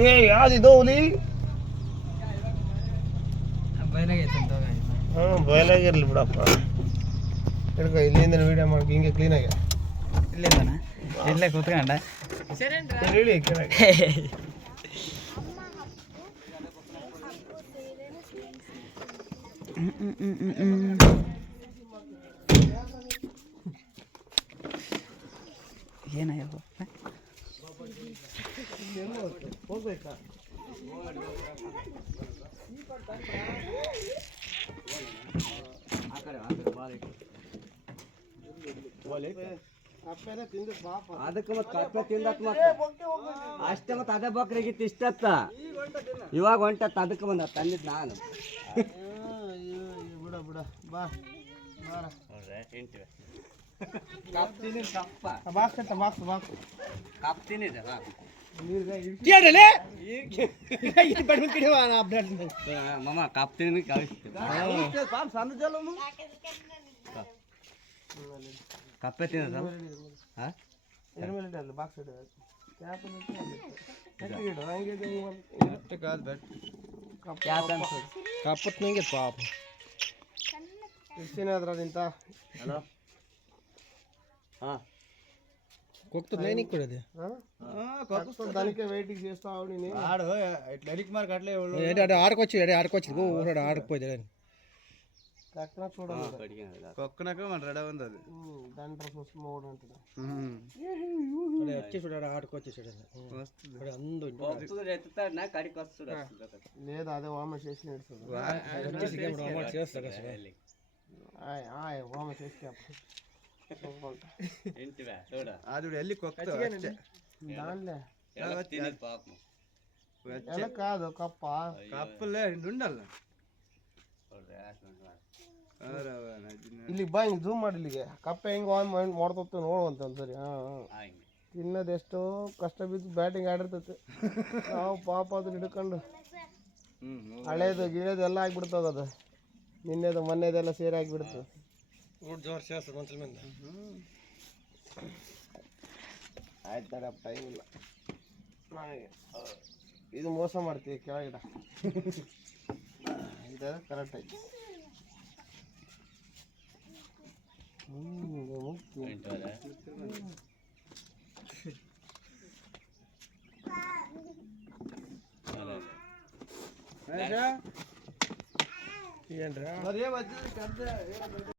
ಏ ಯಾವ್ದಿದು ಹುಲಿ ಬಯಲಾಗಿರ್ಲಿ ಬಿಡಪ್ಪ. ಹಿಡ್ಕೊ ಇಲ್ಲಿಂದ ವಿಡಿಯೋ ಮಾಡ್ಕೊ ಹಿಂಗೆ ಕ್ಲೀನಾಗಿ ಇಲ್ಲಿಂದನ ಇಲ್ಲೇ ಕೂತ್ಕೊಂಡ ಹೇಳಿ ಏನಾಗ್ಯವ ಹೋಗ್ಬೇಕಾ ಅದಕ್ಕೆ ಮತ್ತೆ ಕಪ್ಪೆ ತಿಂದತ್ ಅಷ್ಟೇ ಮತ್ತೆ ಅದೇ ಬಕ್ರಿಗಿತ್ತು ಇಷ್ಟತ್ತ ಇವಾಗ ಹೊಂಟತ್ತ ಅದಕ್ಕೆ ಬಂದ ತಂದಿದ್ದು ನಾನು ಬಿಡ ಬಿಡ ಬಾ ಕಪ್ತೀನಿ ಕಪ್ಪ ಬಾಕ್ಸ್ ಬಾಕ್ಸ್ ಬಾಕ್ಸ್ ಕಪ್ತೀನಿ ಮಮ್ಮ ಕಪ್ತೀನಿ ಕಪ್ಪೆ ತಿನ್ನ ಬಾಕ್ಸ್ ಕಪ್ಪತ್ ನಂಗೆ ಪಾಪ ಎಷ್ಟಿನಾದ್ರ ನಿಂತ ಹಲೋ కొక్కుతుంది నీకు కూడా అది దానికే వెయిటింగ్ చేస్తావు నేను ఆడు డైరెక్ట్ మార్క్ అట్లే ఏంటి ఆడకొచ్చి ఊరాడు ఆడకపోయింది కక్కన చూడాలి కొక్కనక మన రెడ ఉంది అది దాని ప్రాసెస్ మోడ్ అంటాడు వచ్చి చూడాడు ఆడకొచ్చి చూడండి వస్తుంది అందు ఎత్తుతాడు నా కడికి వస్తాడు లేదు అదే వామ చేసి నేర్చుడు వామ చేస్తాడు వామ చేసి ಅದು ಎಲ್ಲಿ ಕಾದು ಕಪ್ಪ ಕಪ್ಪಲ್ಲೇ ಉಂಡಲ್ಲ ಇಲ್ಲಿಗೆ ಬಾ ಹಿಂಗೆ ಝೂಮ್ ಮಾಡಿ ಇಲ್ಲಿಗೆ ಕಪ್ಪೆ ಹೆಂಗೆ ಆನ್ ಮಾಡ್ತತ್ತು ನೋಡುವಂತ ಒಂದ್ಸರಿ ತಿನ್ನೋದು ಎಷ್ಟೋ ಕಷ್ಟ ಬಿದ್ದು ಬ್ಯಾಟಿಂಗ್ ಆಡಿರ್ತೈತೆ ನಾವು ಪಾಪ ಅದನ್ನ ಹಿಡ್ಕೊಂಡು ಹಳೇದು ಗಿಳೇದು ಎಲ್ಲ ಆಗಿಬಿಡ್ತದ ಅದು ನಿನ್ನೆದು ಮೊನ್ನೆದೆಲ್ಲ ಸೇರಿ ಆಗಿಬಿಡ್ತದೆ ಊಟ ಜೋರು ಸೇರ್ತದೆ ಒಂದ್ಸಲ ಮಂದಿ ಆಯ್ತು ತಡಪ್ಪ ಟೈಮ್ ಇಲ್ಲ ನನಗೆ ಇದು ಮೋಸ ಮಾಡ್ತೀವಿ ಕೆಳಗಿಡ ಇದು ಕರೆಕ್ಟ್ ಆಯ್ತು ಏನ್ರ